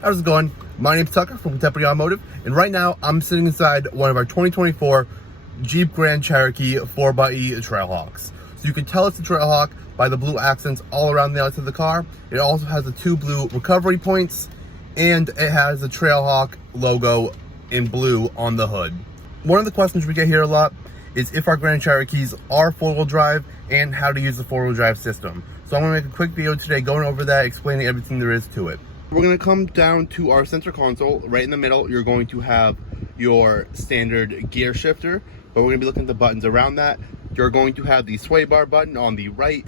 How's it going? My name's Tucker from Contemporary Automotive, and right now I'm sitting inside one of our 2024 Jeep Grand Cherokee 4xe Trailhawks. So you can tell it's a Trailhawk by the blue accents all around the outside of the car. It also has the 2 blue recovery points, and it has the Trailhawk logo in blue on the hood. One of the questions we get here a lot is if our Grand Cherokees are 4-wheel drive and how to use the 4-wheel drive system. So I'm going to make a quick video today going over that, explaining everything there is to it. We're going to come down to our center console. Right in the middle, you're going to have your standard gear shifter, but we're going to be looking at the buttons around that. You're going to have the sway bar button on the right.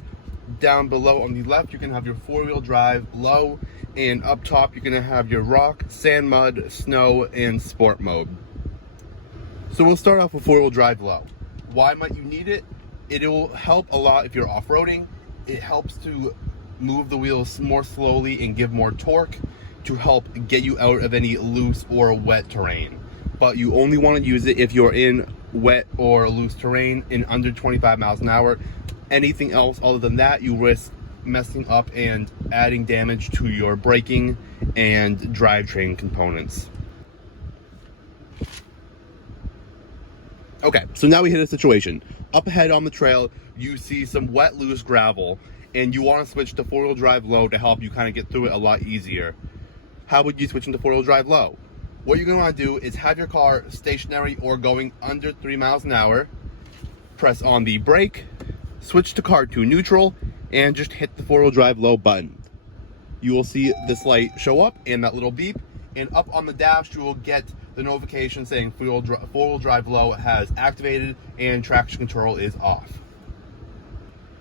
Down below on the left, you're going to have your 4-wheel drive low, and up top, you're going to have your rock, sand, mud, snow, and sport mode. So we'll start off with 4-wheel drive low. Why might you need it? It will help a lot if you're off-roading. It helps to move the wheels more slowly and give more torque to help get you out of any loose or wet terrain. But you only want to use it if you're in wet or loose terrain in under 25 miles an hour. Anything else other than that, you risk messing up and adding damage to your braking and drivetrain components. Okay, so now we hit a situation. Up ahead on the trail, you see some wet, loose gravel, and you want to switch to 4-wheel drive low to help you kind of get through it a lot easier. How would you switch into 4-wheel drive low? What you're going to want to do is have your car stationary or going under 3 miles an hour, press on the brake, switch the car to neutral, and just hit the 4-wheel drive low button. You will see this light show up and that little beep, and up on the dash you will get the notification saying 4-wheel drive low has activated and traction control is off.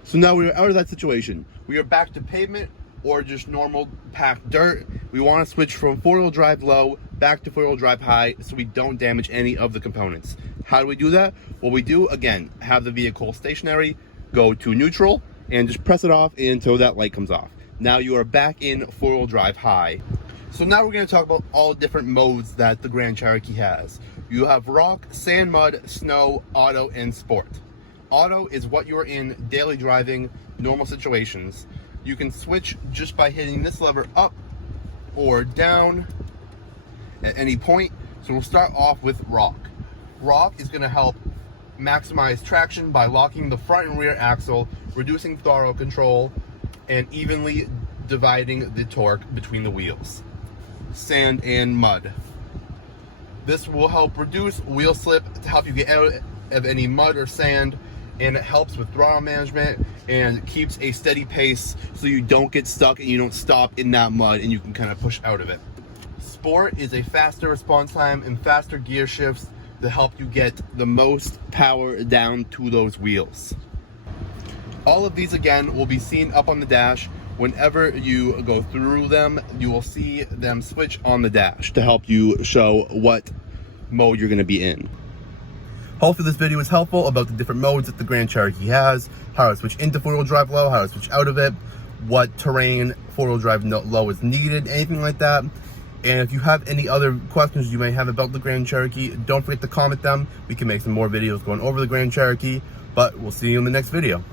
So now we're out of that situation. We are back to pavement or just normal packed dirt. We want to switch from 4-wheel drive low back to 4-wheel drive high so we don't damage any of the components. How do we do that? What we do, again, have the vehicle stationary, go to neutral, and just press it off until that light comes off. Now you are back in 4-wheel drive high. So now we're going to talk about all the different modes that the Grand Cherokee has. You have rock, sand, mud, snow, auto, and sport. Auto is what you're in daily driving, normal situations. You can switch just by hitting this lever up or down at any point. So we'll start off with rock. Rock is going to help maximize traction by locking the front and rear axle, reducing throttle control, and evenly dividing the torque between the wheels. Sand and mud. This will help reduce wheel slip to help you get out of any mud or sand, and it helps with throttle management and keeps a steady pace so you don't get stuck and you don't stop in that mud and you can kind of push out of it. Sport is a faster response time and faster gear shifts to help you get the most power down to those wheels. All of these again will be seen up on the dash. Whenever you go through them, you will see them switch on the dash to help you show what mode you're going to be in. Hopefully this video was helpful about the different modes that the Grand Cherokee has, how to switch into 4-wheel drive low, how to switch out of it, what terrain 4-wheel drive low is needed, anything like that. And if you have any other questions you may have about the Grand Cherokee, don't forget to comment them. We can make some more videos going over the Grand Cherokee, but we'll see you in the next video.